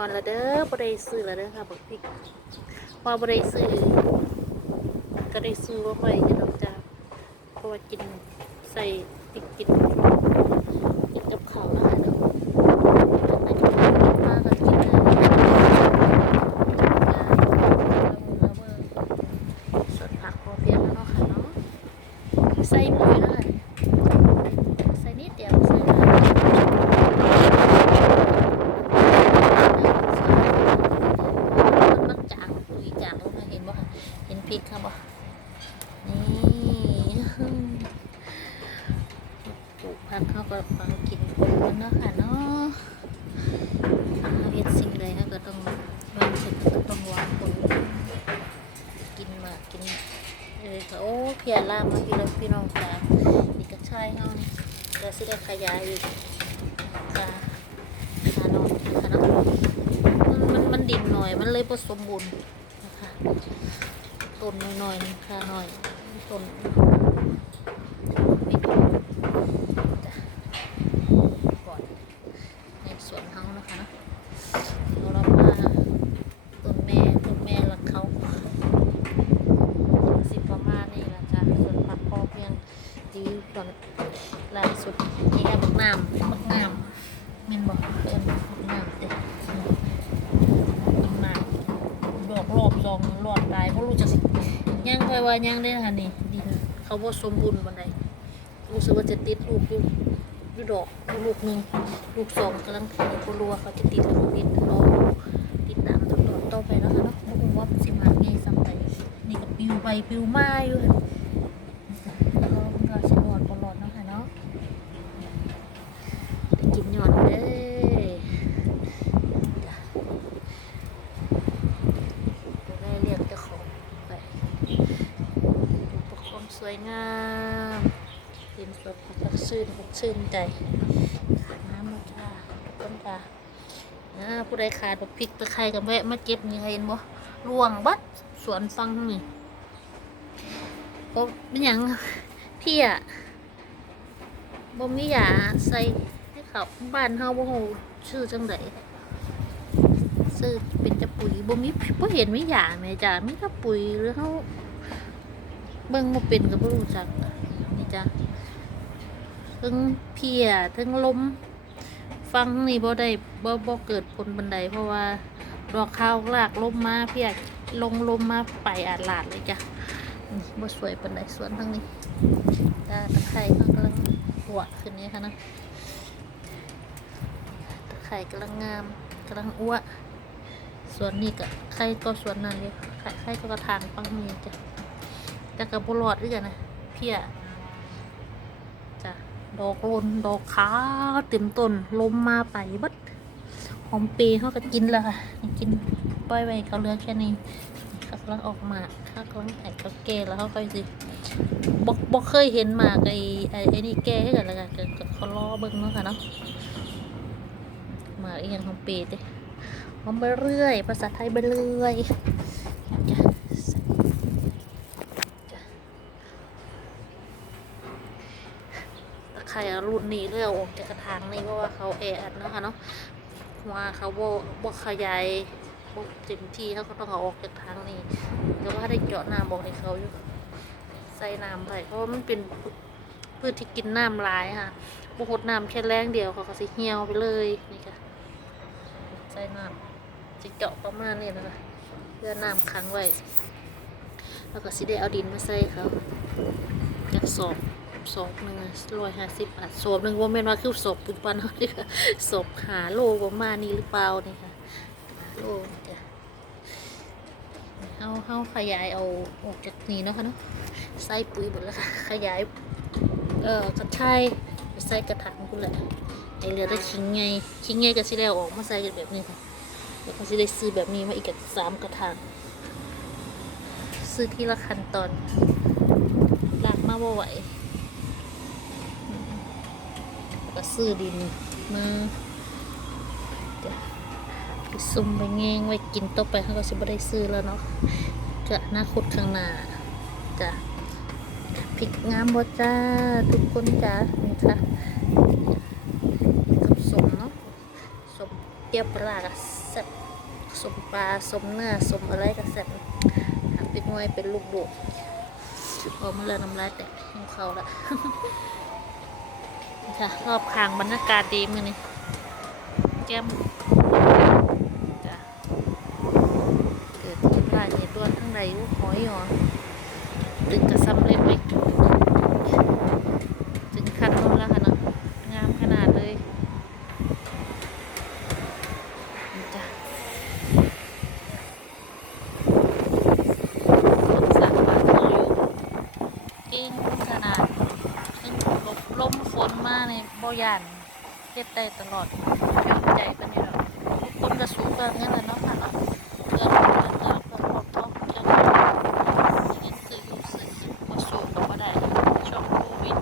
อนละเด้อบริซื้อละเด้อค่ะบอกพี่พอบ่ได้ซื้อก็ได้ซื้อว่าไปจะดอกจ้าเพราะว่ากินใส่ติดกินกินกับข้าวนะคะเด้อไปกินมาก็กินเลยส่วนผักพอเพียงแล้วเนาะค่ะเนาะใส่ปุ๋ยแล้วค่ะใส่นิดเดียวใส่แล้วมันจางปุ๋ยจางลงมาเห็นบ่คะเห็นพริกค่ะบ่นี่ปลูกผักเขาก็ฟังกินคนกันเนาะค่ะเนาะเอาเฮ็ดสิ่งใดเขาก็ต้องวางเสร็จก็ ต้องวางผลกินมากินเออค่ะโอ้เพียล่ามมาพี่น้องพี่น้องจ้านี่ก็ใช่เฮานี่เดี๋ยวสิได้ขยายอีกจ้าหาน่อยนะคะนาะมันมันมันดินหน่อยมันเลยผสมบูรณ์นะคะต้นหน่อยๆนึงค่ะหน่อยต้นไม่ต้นจ้ะก่อนในสวนเฮานะคะเนาะเดี๋ยวเรามาต้นแม่ต้นแม่หลักเขา สิประมาณนี้ละจ้ะส่วนผักพอเพียงดีตอนล่าสุดนี่ค่ะบักน้ำบักน้ำมินบอกเพิ่นบักน้ำเด็กบักน้ำด อกรอบสองหลอดตายเพราะรู้จะสิยังค่อยว่ายังได้ค่ะนี่ดินเขาบ่สมบูรณ์บันไดรู้สึกว่าจะติดลูกอยู่อยู่ดอกลูกหนึ่งลูกสองกำลังแข็งก็รัวเขาจะติดลูกนิดรอติดตามตอดต่อไปแล้วค่ะเนาะบ่รู้ว่าสิมาไงสำไปนี่ก็ปิวไปปิวมาอยู่แล้วมันก็สิหลอดบ่หลอดเนาะค่ะเนาะไปกินหยอดเด้จ้ะจะได้เรียกเจ้าของไปดูประค วามสวยงามเห็นสดก็ชื่นอกชื่นใจน้ำมาจ้าต้นตาอ่าผู้ใดขาดแบบพริกตะไคร้กับแวะมาเก็บนี่เห็นบ่ล่วงบัดสวนฟังนี่บ่เป็นหยังพี่อะบ่มียาใส่ให้เขาบ้านเฮาบ่ฮู้ชื่อจังไดซื้อเป็นจะปุ๋ยบ่มีบ่เห็นมียาแม่จ้ะมีแต่ปุ๋ยหรือเฮา เบิ่งบ่เป็นก็บ่รู้จักนี่จ้ะถึงเพียถึงล้มฟังนี่บ่ได้บ่บ่เกิดผลบันไดเพราะว่าดอกข้าวลากล้มมาเพียลงลมมาไปอาดลาดเลยจ้ะนี่บ่สวยปานใดสวนทั้งนี้จ้าตะไคร้กำลังหัวขึ้นนี่ค่ะนะตะไคร้กำลังงามกำลังอ้วสวนนี้ก็ไข่ก็สวนนั้นอยู่ไข่ไข่ก็กระถางปังนี้จ้ะ แต่กับบรอดด้วยกันนะเพียจ้ะดอกลนดอกขาวเต็มต้นลมมาไปบัดหอมปีเขาก็กินแล้วค่ะกินปล่อยไว้เขาเลือกแค่นี้ขากลังออกมาเขากลังไอ้เขาแก่แล้วเขาก็สิบอกบอกเคยเห็นหมากไอ้ไอ้นี่แก่ให้กันแล้วกันเขาล้อเบิ้งเนาะค่ะเนาะหมากอียงหอมปีเด้หอมไปเรื่อย ภาษาไทยไปเรื่อยจ้ะจ้ะ ตะไครรุ่นนี้เลือกออกจากกระถางนี่เพราะว่าเขาแออัดนะคะเนาะว่าเขาบ่บ่ขยายบ่เต็มที่เขาก็ต้องเอาออกจากทางนี้แต่ว่าได้เจาะน้ำบอกให้เขาอยู่ใส่น้ำไปเพราะมันเป็นพืชที่กินน้ำหลายค่ะบ่หดน้ำแค่แรงเดียวเขาก็สิเหี่ยวไปเลยนี่ค่ะใส่น้ำสิเจาะประมาณนี้นะคะเพื่อน้ำค้างไว้แล้วก็สิได้เอาดินมาใส่เขาจากสอบ สอบหนึ่งร้อยห้าสิบบาทสอบหนึ่งว่าแม่นว่าคือสอบปุนปันเขาเดียสอบหาโลประมาณนี้หรือเปล่านี่ค่ะหาโลจ้ะเอาเอาขยายเอาออกจากนี้เนาะค่ะเนาะใส่ปุ๋ยหมดแล้วค่ะขยาย เอ่อกระชายไปใส่กระถางกูแหละไอเหลือแต่ขิงไงขิงไงก็สิได้เอาออกมาใส่กันแบบนี้ค่ะแล้วก็สิได้ซื้อแบบนี้มาอีกกับสามกระถางซื้อที่ละขั้นตอนลากมาบ่ไหว แล้ว ก็ซื้อดินมาจะซุ่มไปเงงไว้กินต่อไปเขาก็สิบ่ได้ซื้อแล้วเนาะก็อนาคตข้างหน้าจ้ะพริกงามบ่จ้าทุกคนจ้านี่ค่ะกับสมเนาะสมเปรี้ยวปลาร้าก็แซ่บสมปลาสมเนื้อสมอะไรก็แซ่บหาเป็นหน่วยเป็นลูกโดดออกมาเลยน้ำลายแตกหิวเขาละ ค่ะรอบข้างบรรยากาศดีมือนี่แก้มจ้ะเกิดที่บ้นเหตุด่วนทั้งใดหอยหยอตึกกระซ้ำเล็กไหมถึงขั้นโน้นแล้วค่ะเนาะงามขนาดเลยนี่จ้ะคนสั่งปลาทูอยู่กิ้งขนาด ซึ่งลมลมฝนมาในบ่ ยานเฮ็ดได้ตลอดยอมใจกันอยู่แล้วคนกระสูงแบบนี้แหละเนาะค่ะเนาะเพื่อนเพื่อนเพื่อนเพื่อนครอบครัวเพื่อนอย่างนี้คืออยู่สื่อบ่สูงก็บ่ได้ช่วงโควิด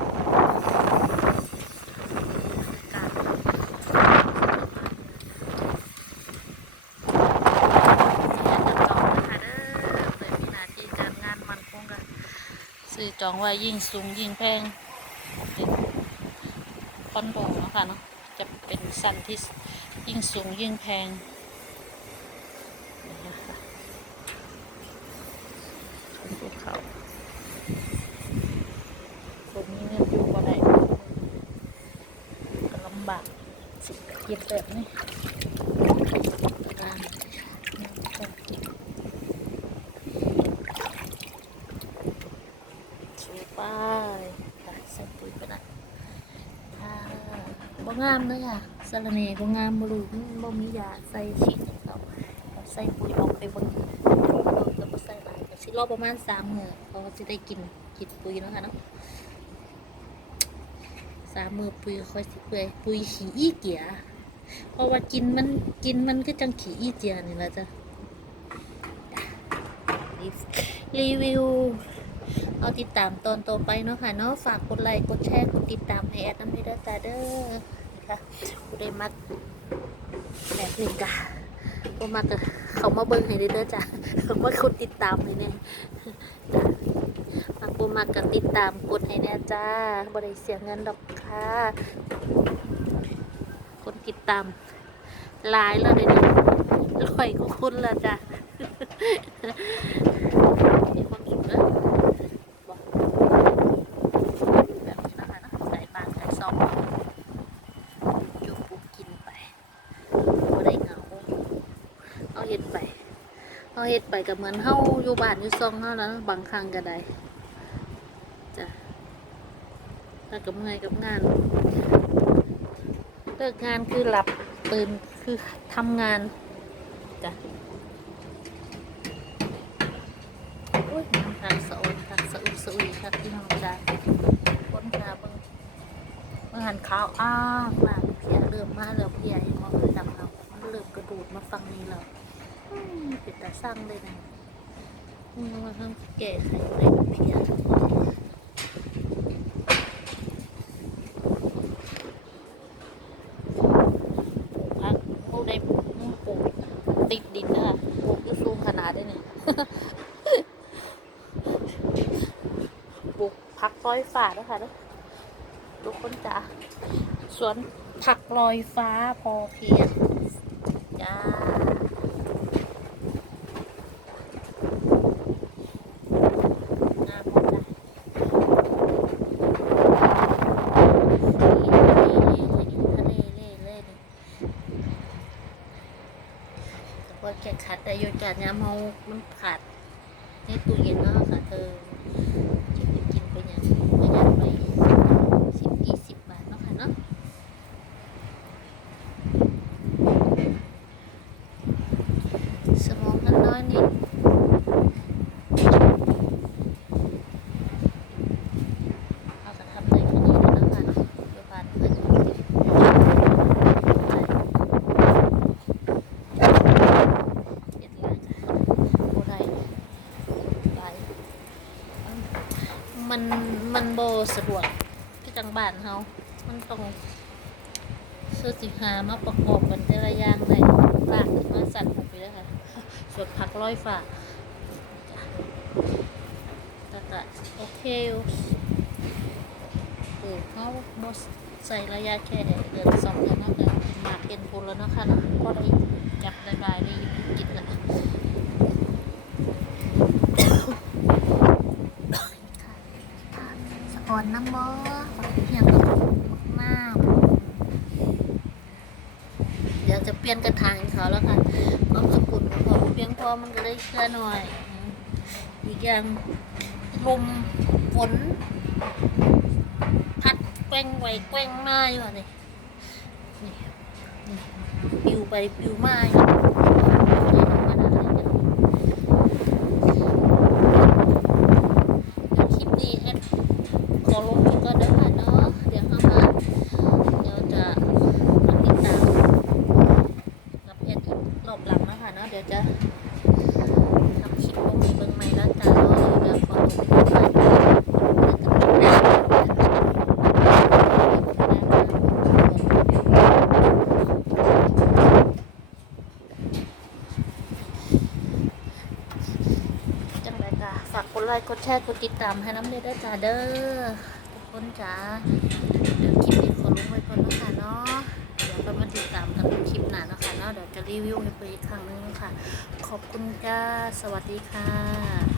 การการงานมันคงกันซื้อจองไว้ยิ่งสูงยิ่งแพง อนโดเนาะค่ะเนาะจะเป็นสันที่ยิ่งสูงยิ่งแพงนะคะชมภูเขาคนมีเงินอยู่ก็ได้ก็ลำบากสิเก็บแบบนี้อ่าสูไปค่ะใส่ปุ๋ยไปนะค่ะบ่ งามเลยค่ะสะระเนบ่งามบ่รู้มันบ่มียาใส่ฉีดให้เขาใส่ปุ๋ยออกไปเบนเราจะบ่ใส่หลายก็สิรอประมาณ3มื้อเขาสิได้กินกินปุ๋ยเนาะค่ะเนาะสามมือปุ๋ยค่อยสิเปื่อยปุ๋ยขี้อี้เกียเพราะว่ากินมันกินมันก็จังขี้อี้เจียนี่ละจ้ะรีวิว เอาติดตามตอนต่อไปเนาะค่ะเนาะฝากกดไลค์กดแชร์กดติดตามให้แอดน้ำให้เด้อจ้าเด้อ ค่ะกูได้มักแบบนี้กะบ่มักกะเขามาเบิ่งให้เด้อจ้าเขามากดติดตามให้แน่จ้ะมักบ่มักกะติดตามกดให้แน่จ้าบ่ได้เสียเงินดอกค่ะคนติดตามหลายแล้วเดี๋ยวนี้ร้อยกว่าคนแล้วจ้ะ มีความสุขนะ บอกแบบนี้นะคะเนาะใส่บานใส่ซองจุบุกกินไปบ่ได้เหงาเอาเฮ็ดไป เฮ็ดไปก็เหมือนเฮาอยู่บ้านอยู่ซองเฮาแล้วบางครั้งก็ได้จ้ะแล้วก็เมื่อยกับงานเลิกงานคือหลับตื่นคือทำงานจ้ะโอ้ยน้ำทางสะออนทางสะอุสะอุยครับพี่น้องจ้าค้นหาเบิ่งเมื่อหันขาวอ้าวมากเพียเริ่มมาแล้วเพียยังมาคือดำเราเริ่มกระโดดมาฟังนี้แล้ว เป็นตาสร้างเลยนะอืมาทำแก่ไขไรเพียพักผู้ใดปลูกติดดินนะคะปลูกที่สูงขนาดได้เนี่ยปลูกผักลอยฟ้าด้วค่ะเด้อทุกคนจ้าสวนผักลอยฟ้าพอเพียงจ้างามหมดจ้ะทะเลเล่เล่นี่แต่ว่า แกขัดได้อยการยเมเฮามันขาดในตู้เย็นเนาะค่ะเธอ จะไปกินไปยังไปยังไปสิบยี่สิบบาทเนาะค่ะเนาะสมองมันน้อยนิดเอาก็ทำได้แค่นี้แล้วเนาะค่ะเนาะเดี๋ยวผ่านไปเฮ็ดหลายจ้ะบ่ได้หลาย มันมันโบสะดวกที่ จังบ้านเฮามันต้องซื้อสินค้ามาประกอบกันแต่ละอย่างเลยฝากมาสั่นผมไปแล้วค่ะสวนผักร้อยฝากจ้ะก็โอเคอยู่ปลูกเขาบดใส่ระยะแค่เดือนสองเดือนเนาะก็หมากเอ็นพุนแล้วเนาะค่ะเนาะก็ได้จับได้บายได้หยิบกินละสะออนน้ำบ่เพียงกับมาก เดี๋ยวจะเป ลี่ยนกระถางเขาแล้วค่ะความสกุลของเขาเพียงพอมันก็ได้แค่อหน่อย อีกอย่างลมฝนพัดแกว้งไหวแกว้งมาอยู่อะนี่นี่นี่ปิวไปปิวมาอยู่เดี๋ยวคลิปนี้แอดขอลงไปก่อนเด้อค่ะเนาะเดี๋ยวเข้ามาเดี๋ยวจะมาติดตาม กับเพจอีกรอบหลังนะคะเนาะเดี๋ยวจะทำคลิปลงในเบื้องใหม่แล้วจ้าเนาะเดี๋ยวขอลงไปก่อนจังไรจ้าฝากกดไล ค์กดแชร์กดติดตามให้น้ำเด้อจ้าเด้อทุกคนจ้าเดี๋ยวคลิปนี้ขอลงไว้ก่อนนะคะเนาะเดี๋ยวก็มาติดตามกันในคลิปหน้านะคะเนาะเดี๋ยวจะรีวิวให้ไปอีกครั้งนึงนะคะขอบคุณจ้าสวัสดีค่ะ